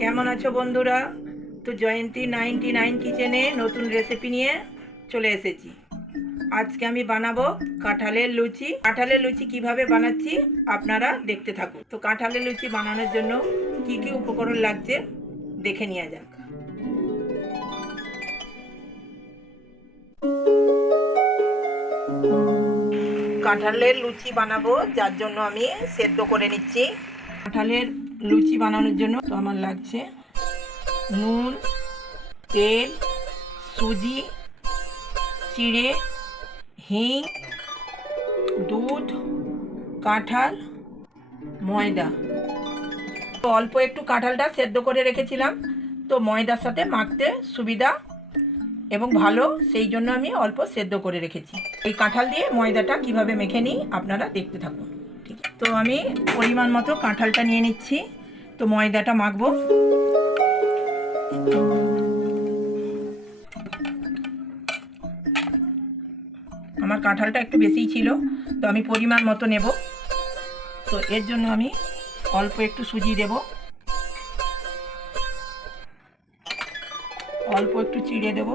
কেমন আছো বন্ধুরা? তো জয়ন্তী 99 কিচেনে নতুন রেসিপি নিয়ে চলে এসেছি। আজকে আমি বানাবো কাঁঠালের লুচি। কাঁঠালের লুচি কিভাবে বানাচ্ছি আপনারা দেখতে থাকুন। তো কাঁঠালের লুচি বানানোর জন্য কি কি উপকরণ লাগছে দেখে নেওয়া যাক। কাঁঠালের লুচি বানাবো, যার জন্য আমি সেদ্ধ করে নিচ্ছি। কাঁঠালের লুচি বানানোর জন্য তো আমার লাগছে নুন, তেল, সুজি, চিড়ে, হিং, দুধ, কাঁঠাল, ময়দা। তো অল্প একটু কাঁঠালটা সেদ্ধ করে রেখেছিলাম, তো ময়দার সাথে মাখতে সুবিধা এবং ভালো, সেই জন্য আমি অল্প সেদ্ধ করে রেখেছি। এই কাঁঠাল দিয়ে ময়দাটা কিভাবে মেখে নিই আপনারা দেখতে থাকুন। ঠিক আছে, তো আমি পরিমাণ মতো কাঁঠালটা নিয়ে নিচ্ছি। তো ময়দাটা মাখবো। আমার কাঁঠালটা একটু বেশিই ছিল, তো আমি পরিমাণ মতো নেব। তো এর জন্য আমি অল্প একটু সুজি দেব, অল্প একটু চিড়ে দেব,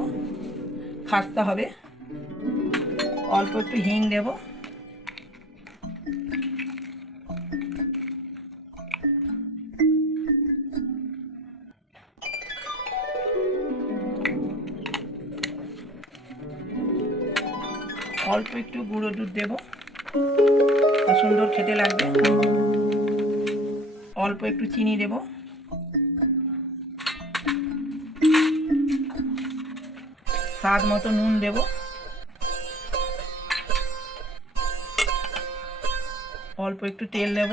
খাস্তা হবে, অল্প একটু হিং দেব, অল্প একটু গুঁড়ো দুধ দেব, সুন্দর খেতে লাগবে। অল্প একটু চিনি দেব, স্বাদ মতো নুন দেব, অল্প একটু তেল দেব,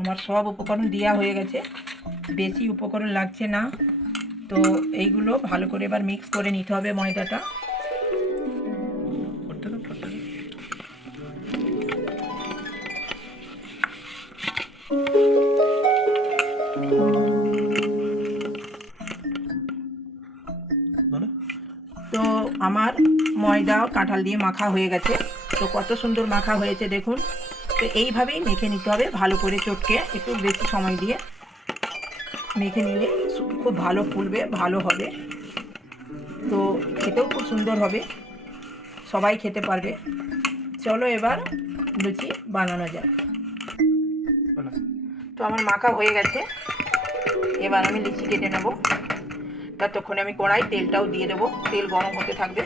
আমার সব উপকরণ দেওয়া হয়ে গেছে, বেশি উপকরণ লাগছে না। তো এইগুলো ভালো করে এবার মিক্স করে নিতে হবে ময়দাটা। তো আমার ময়দা কাঁঠাল দিয়ে মাখা হয়ে গেছে। তো কত সুন্দর মাখা হয়েছে দেখুন। তো এইভাবেই মেখে নিতে হবে ভালো করে, চটকে একটু বেশি সময় দিয়ে মেখে নিলে খুব ভালো ফুলবে, ভালো হবে। তো খেতেও খুব সুন্দর হবে, সবাই খেতে পারবে। চলো এবার লুচি বানানো যাক। তো আমার মাখা হয়ে গেছে, এবার আমি লুচি কেটে নেব। ততক্ষণে আমি কড়াই তেলটাও দিয়ে দেবো, তেল গরম হতে থাকবে।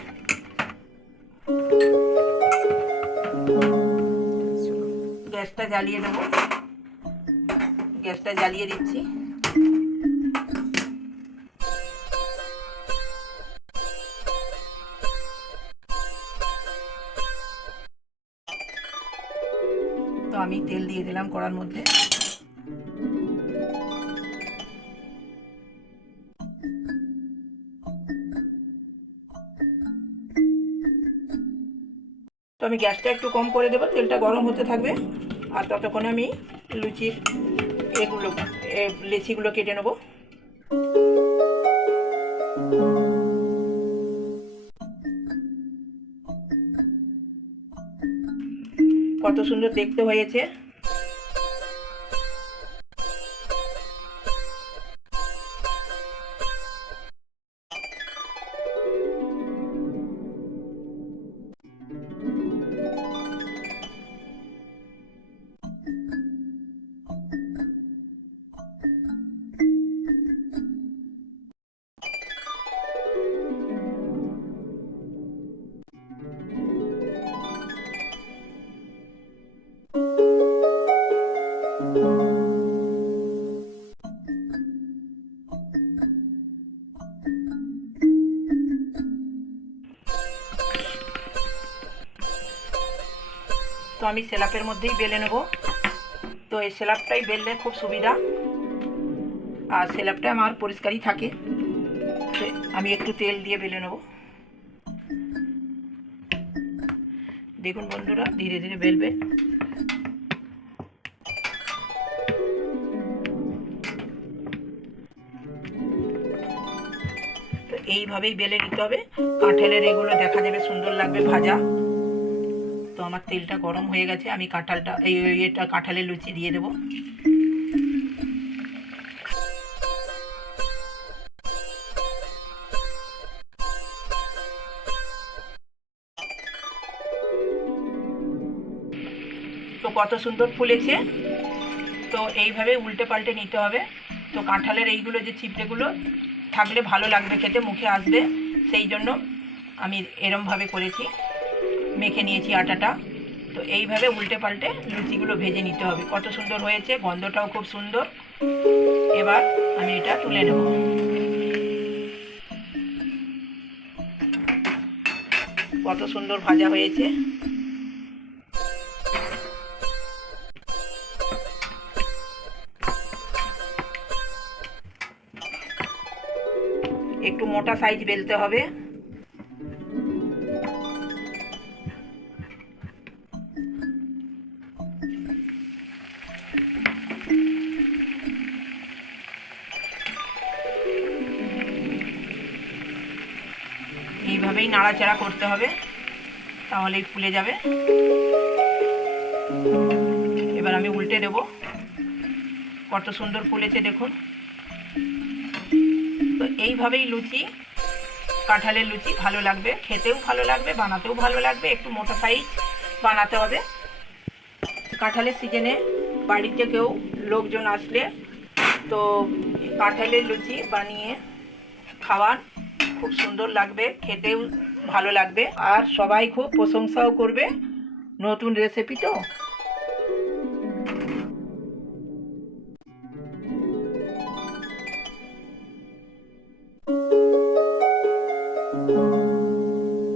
গ্যাসটা জ্বালিয়ে দেবো, গ্যাসটা জ্বালিয়ে দিচ্ছি। তো আমি তেল দিয়ে দিলাম কড়ার মধ্যে। তো আমি গ্যাসটা একটু কম করে দেবো, তেলটা গরম হতে থাকবে। আর ততক্ষণে আমি লুচির লেচিগুলো কেটে নেব। কত সুন্দর দেখতে হয়েছে। তো আমি স্ল্যাপের মধ্যেই বেলে নেব। তো এই স্ল্যাপটাই বেললে খুব সুবিধা, আর স্ল্যাপটা আমার পরিষ্কারই থাকে। তো আমি একটু তেল দিয়ে বেলে নেব। দেখুন বন্ধুরা, ধীরে ধীরে বেলবে। তো এইভাবেই বেলে নিতে হবে। কাঁঠালের এগুলো দেখা যাবে সুন্দর লাগবে ভাজা। তো তো আমার তেলটা গরম হয়ে গেছে, আমি কাঁঠালের লুচি দিয়ে দেবো। তো কত সুন্দর ফুলেছে। তো এইভাবে উল্টে পাল্টে নিতে হবে। তো কাঁঠালের এইগুলো যে চিপড়েগুলো থাকলে ভালো লাগবে খেতে, মুখে আসবে, সেই জন্য আমি এরমভাবে করেছি, মেখে নিয়েছি আটাটা। তো এইভাবে উল্টে পাল্টে লুচিগুলো ভেজে নিতে হবে। কত সুন্দর হয়েছে, গন্ধটাও খুব সুন্দর। এবার আমি এটা তুলে নেব। কত সুন্দর ভাজা হয়েছে। একটু মোটা সাইজ বেলতে হবে। এইভাবেই নাড়াচাড়া করতে হবে, তাহলেই ফুলে যাবে। এবার আমি উল্টে দেব। কত সুন্দর ফুলেছে দেখুন। তো এইভাবেই লুচি, কাঁঠালের লুচি ভালো লাগবে, খেতেও ভালো লাগবে, বানাতেও ভালো লাগবে। একটু মোটা সাইজ বানাতে হবে। কাঁঠালের সিজনে বাড়িতে কেউ লোকজন আসলে তো কাঁঠালের লুচি বানিয়ে খাওয়ান, খুব সুন্দর লাগবে, খেতেও ভালো লাগবে, আর সবাই খুব প্রশংসাও করবে। নতুন রেসিপি তো।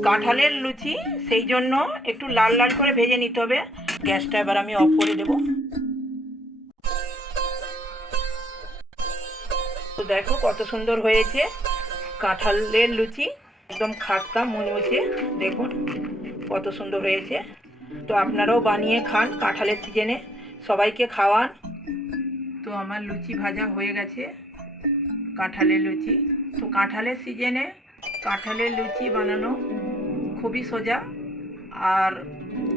কাঁঠালের লুচি সেই জন্য একটু লাল লাল করে ভেজে নিতে হবে। গ্যাসটা এবার আমি অফ করে দেব। তো দেখো কত সুন্দর হয়েছে কাঁঠালের লুচি, একদম খাস্তা মুচমুচে। দেখুন কত সুন্দর হয়েছে। তো আপনারাও বানিয়ে খান কাঁঠালের সিজনে, সবাইকে খাওয়ান। তো আমার লুচি ভাজা হয়ে গেছে, কাঁঠালের লুচি। তো কাঁঠালের সিজনে কাঁঠালের লুচি বানানো খুবই সোজা, আর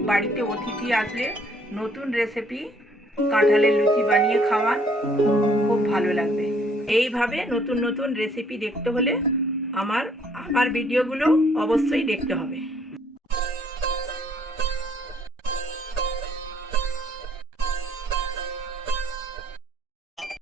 বাড়িতে অতিথি আসলে নতুন রেসিপি কাঁঠালের লুচি বানিয়ে খাওয়ান, খুব ভালো লাগবে। এইভাবে নতুন নতুন রেসিপি দেখতে হলে আমার ভিডিওগুলো অবশ্যই দেখতে হবে।